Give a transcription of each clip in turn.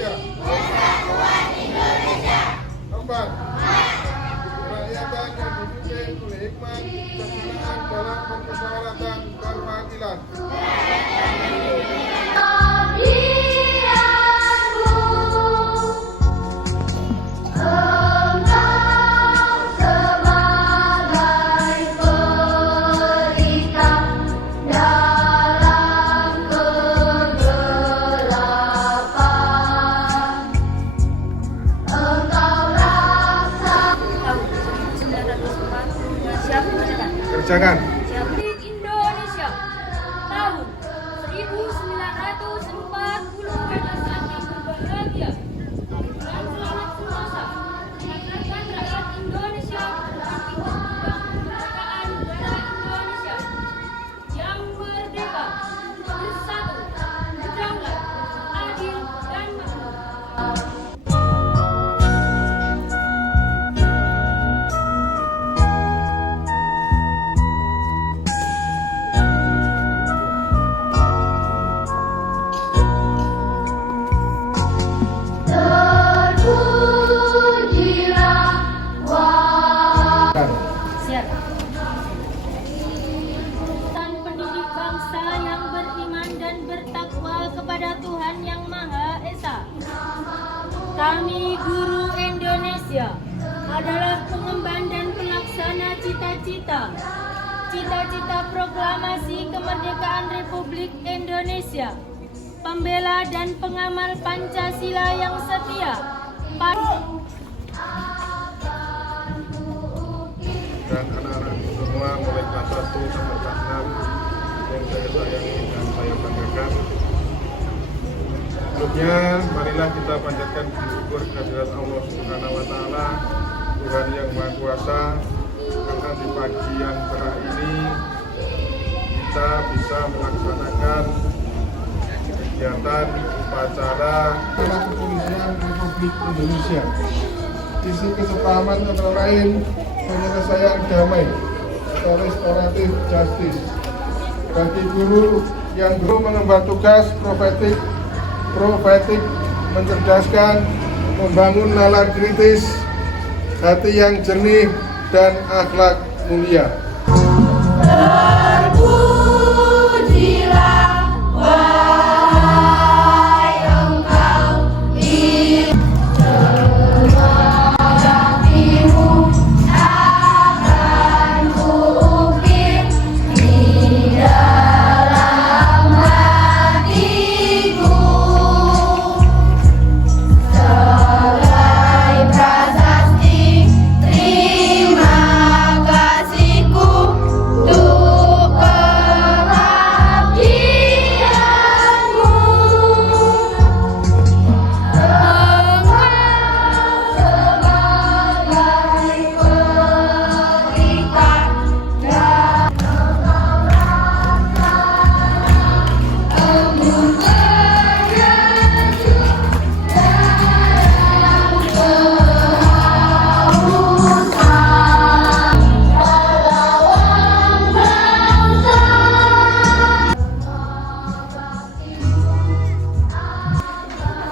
Indonesia. Persatuan Indonesia. 4. Kerakyatan yang dipimpin oleh hikmat, kebijaksanaan dalam permusyawaratan berkeadilan. Kerjakan. Indonesia tahun 1940 pada saat yang berbahagia. Bulan selamat semasa mengatakan rakyat Indonesia berarti kemerdekaan negara Indonesia yang merdeka, bersatu, berdaulat, adil dan makmur. Pendidik bangsa yang beriman dan bertakwa kepada Tuhan Yang Maha Esa. Kami guru Indonesia adalah pengemban dan pelaksana cita-cita proklamasi kemerdekaan Republik Indonesia, pembela dan pengamal Pancasila yang setia. Dan anak-anak semua mulai kelas 1 sampai kelas 6 yang saya sayangi dan saya banggakan. Sebelumnya, marilah kita panjatkan syukur kehadirat Allah Subhanahu wa Ta'ala, Tuhan yang Maha Kuasa, karena di pagi yang cerah ini kita bisa melaksanakan kegiatan upacara Kepolisian Republik Indonesia. Isi kesepahaman antara lain penyelesaian damai atau restoratif justice. Bagi guru yang mengemban tugas profetik mencerdaskan, membangun nalar kritis, hati yang jernih dan akhlak mulia.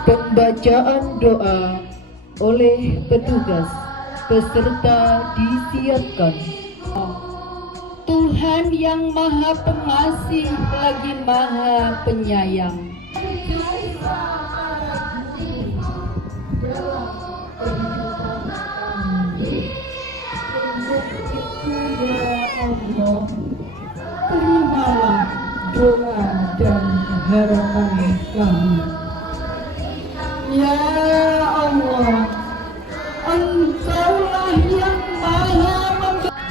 Pembacaan doa oleh petugas peserta disiapkan. Tuhan yang Maha Pengasih lagi Maha Penyayang. Terimalah doa dan harapan kami. Ya Allah, Engkaulah yang Maha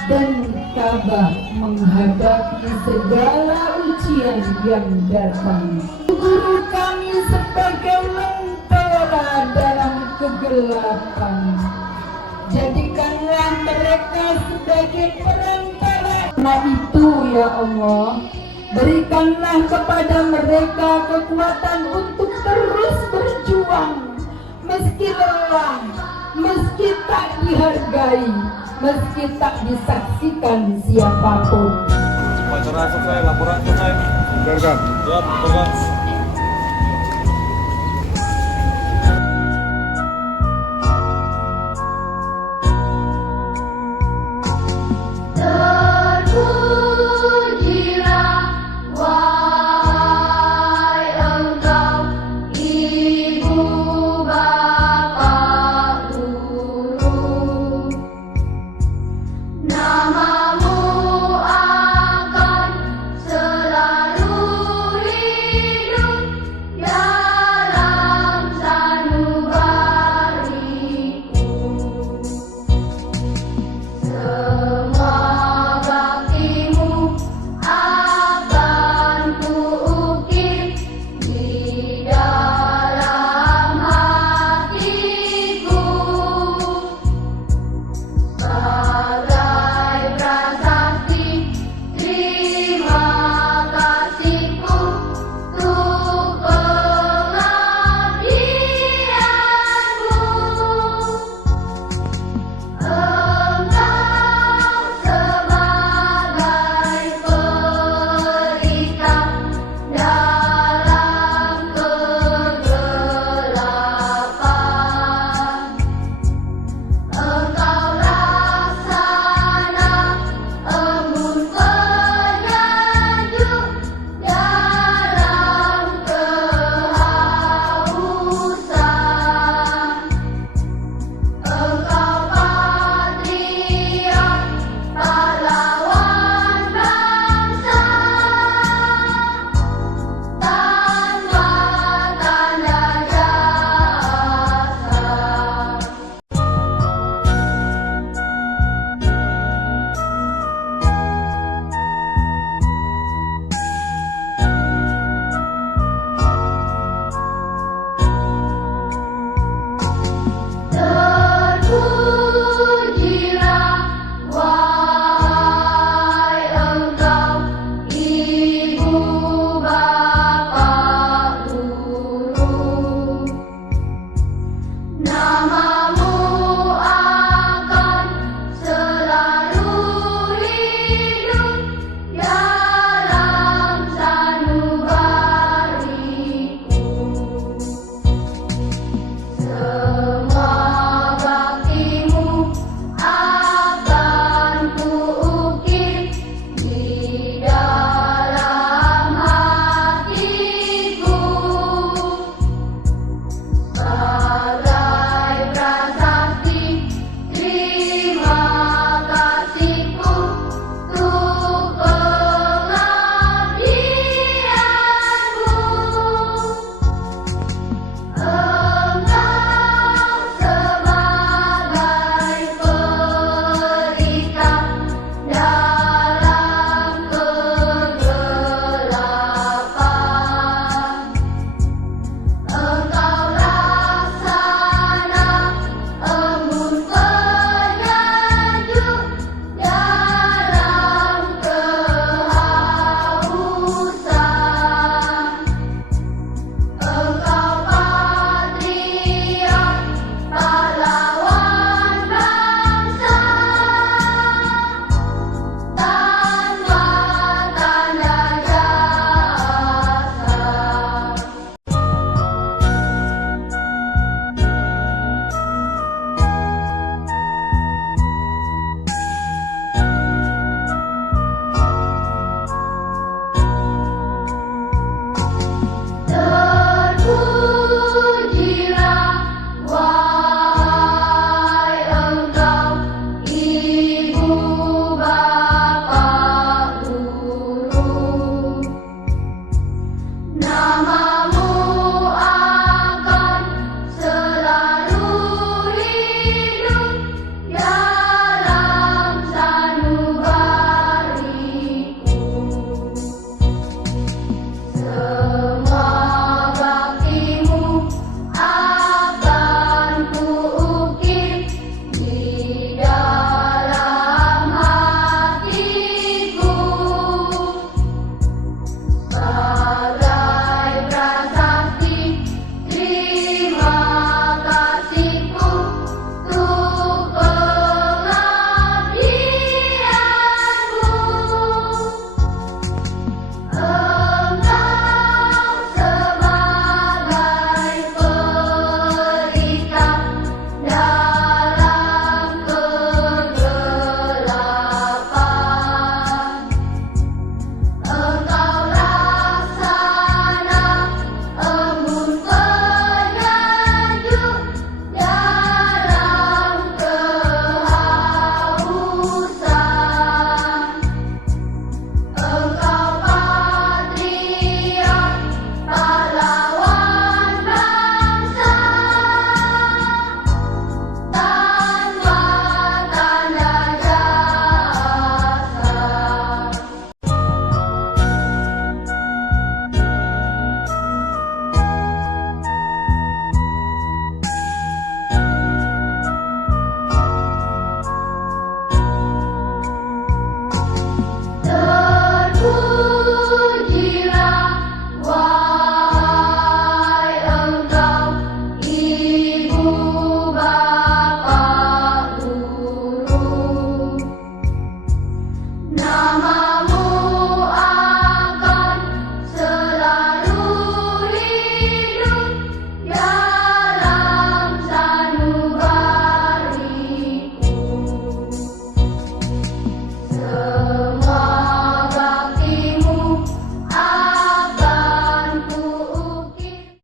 dan tabah menghadapi segala ujian yang datang. Guru kami sebagai lentera dalam kegelapan. Jadikanlah mereka sebagai perantara. Nah itu ya Allah, berikanlah kepada mereka kekuatan untuk terus berjuang, meski lelah, meski tak dihargai, meski tak disaksikan siapapun. Upacara selesai, laporan selesai. Dengarkan. Siap,